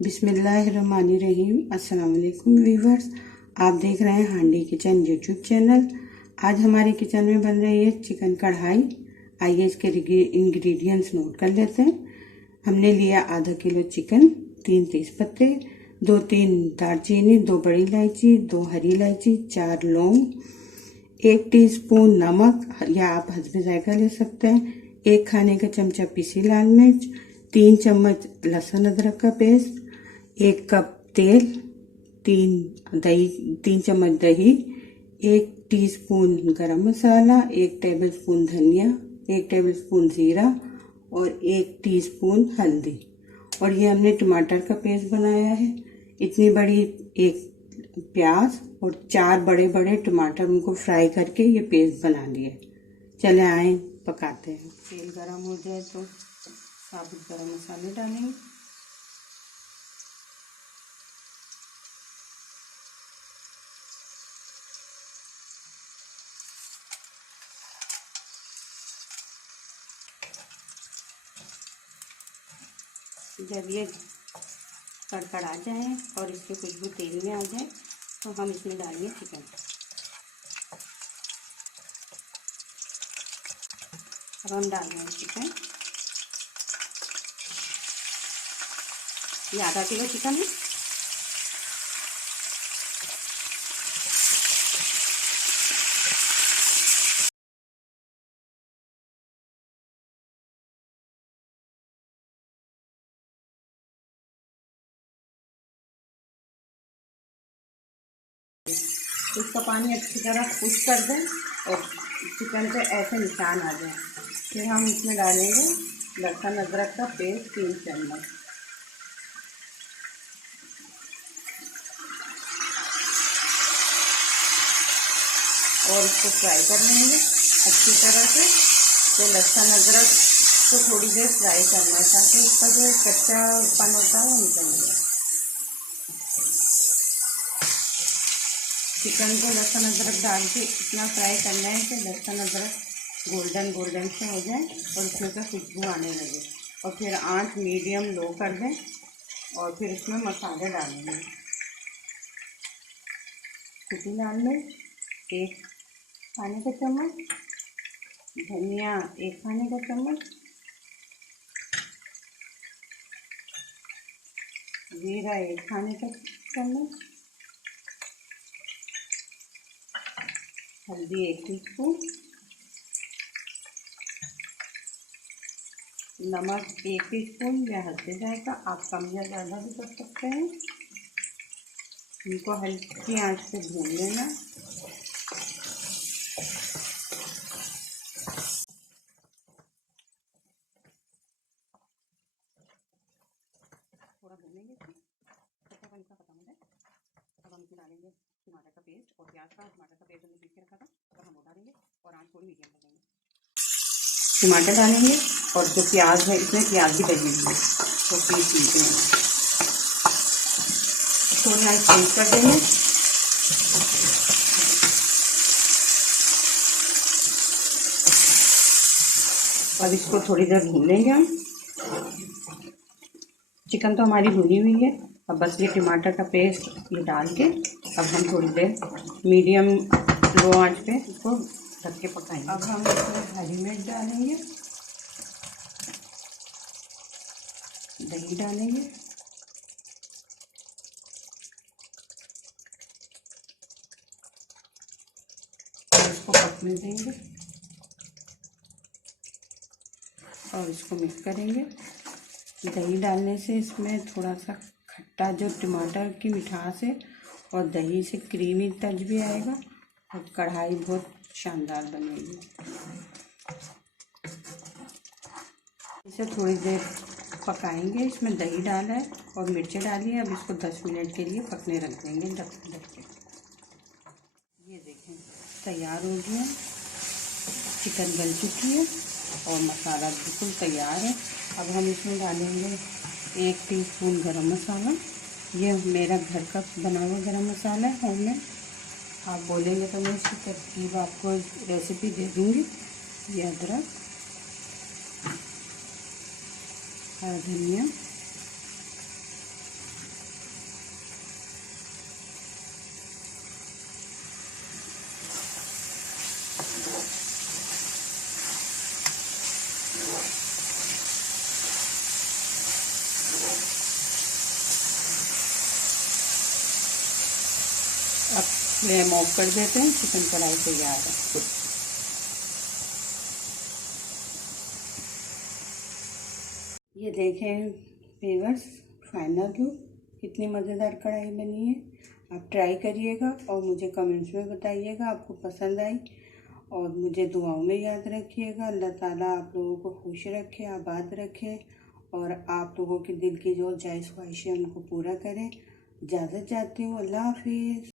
बिस्मिल्लाहिर्रहमानिर्रहीम। अस्सलाम वालेकुम व्यूवर्स, आप देख रहे हैं हांडी किचन यूट्यूब चैनल। आज हमारे किचन में बन रही है चिकन कढ़ाई। आइए इसके इंग्रेडिएंट्स नोट कर लेते हैं। हमने लिया आधा किलो चिकन, 3 तेज़पत्ते, 2-3 दालचीनी, 2 बड़ी इलायची, 2 हरी इलायची, 4 लौंग, 1 टीस्पून नमक या आप हस्बे जायका ले सकते हैं, 1 खाने का चमचा पीसी लाल मिर्च, 3 चम्मच लहसुन अदरक का पेस्ट, 1 कप तेल, 3 चम्मच दही, 1 टीस्पून गरम मसाला, 1 टेबलस्पून धनिया, 1 टेबलस्पून जीरा और 1 टीस्पून हल्दी। और ये हमने टमाटर का पेस्ट बनाया है। इतनी बड़ी 1 प्याज और 4 बड़े बड़े टमाटर उनको फ्राई करके ये पेस्ट बना लिया। चले आए पकाते हैं। तेल गरम हो जाए तो साबुत गरम मसाले डालेंगे। जब ये कड़कड़ा जाए और इसकी खुशबू तेल में आ जाए तो हम इसमें डालेंगे चिकन। अब हम डाल रहे हैं चिकन। ये आधा किलो चिकन है। इसका पानी अच्छी तरह खुश कर दें और चिकन पे ऐसे निशान आ जाए। फिर हम इसमें डालेंगे लहसुन अदरक का पेस्ट 3 चम्मच। और इसको फ्राई कर लेंगे अच्छी तरह से। तो लहसुन अदरक को थोड़ी देर फ्राई करना है ताकि इसका जो कच्चापन होता है वो निकल जाए। चिकन को लहसुन अदरक डाल के इतना फ्राई करना है कि लहसुन अदरक गोल्डन से हो जाए और उसमें से खुशबू आने लगे। और फिर आंच मीडियम लो कर दें और फिर इसमें मसाले डालेंगे। कुटी लाल मिर्च 1 खाने का चम्मच, धनिया 1 खाने का चम्मच, जीरा 1 खाने का चम्मच, हल्दी 1 टीस्पून, नमक 1 टीस्पून या हल्दी जाएगा, आप कम या ज़्यादा भी कर सकते हैं। इनको हल्की आंच पे भून लेना। थोड़ा भूनेंगे कच्चापन इसका खत्म हो जाए। अब हम इसमें डालेंगे टमाटर का पेस्ट और प्याज का। टमाटर का पेस्ट हमने पीस के रखा था और हम वो डालेंगे और आंच थोड़ी मीडियम कर देंगे। टमाटर डालेंगे और जो प्याज है इसमें प्याज भी डलेंगे तो पीस लीजिए। थोड़ा चेंज कर देंगे। अब इसको थोड़ी देर भून लेंगे हम। चिकन तो हमारी भुनी हुई है। अब बस ये टमाटर का पेस्ट ये डाल के अब हम थोड़ी देर मीडियम लो आंच पे इसको ढक के पकाएंगे। अब हम इसमें हरी मिर्च डालेंगे, दही डालेंगे और इसको पकने देंगे और इसको मिक्स करेंगे। दही डालने से इसमें थोड़ा सा खट्टा जो टमाटर की मिठास है और दही से क्रीमी टच भी आएगा और कढ़ाई बहुत शानदार बनेगी। इसे थोड़ी देर पकाएंगे। इसमें दही डाला है और मिर्चें डाली है। अब इसको 10 मिनट के लिए पकने रख देंगे ढक के। ये देखें तैयार हो गया। चिकन गल चुकी है और मसाला बिल्कुल तैयार है। अब हम इसमें डालेंगे 1 टीस्पून गरम मसाला। ये मेरा घर का बना हुआ गरम मसाला है होममेड। आप बोलेंगे तो मैं इसकी तरकीब आपको रेसिपी दे दूँगी। ये अदरक, हरा धनिया, अब फ्लेम ऑफ कर देते हैं। चिकन कढ़ाई तैयार है। ये देखें व्यूअर्स, फाइनल लुक। कितनी मज़ेदार कढ़ाई बनी है। आप ट्राई करिएगा और मुझे कमेंट्स में बताइएगा आपको पसंद आई। और मुझे दुआओं में याद रखिएगा। अल्लाह ताला आप लोगों को खुश रखे, आबाद रखे और आप लोगों के दिल की जो जायज़ ख्वाहिशें उनको पूरा करें। इजाज़त चाहती हूँ। अल्लाह हाफिज़।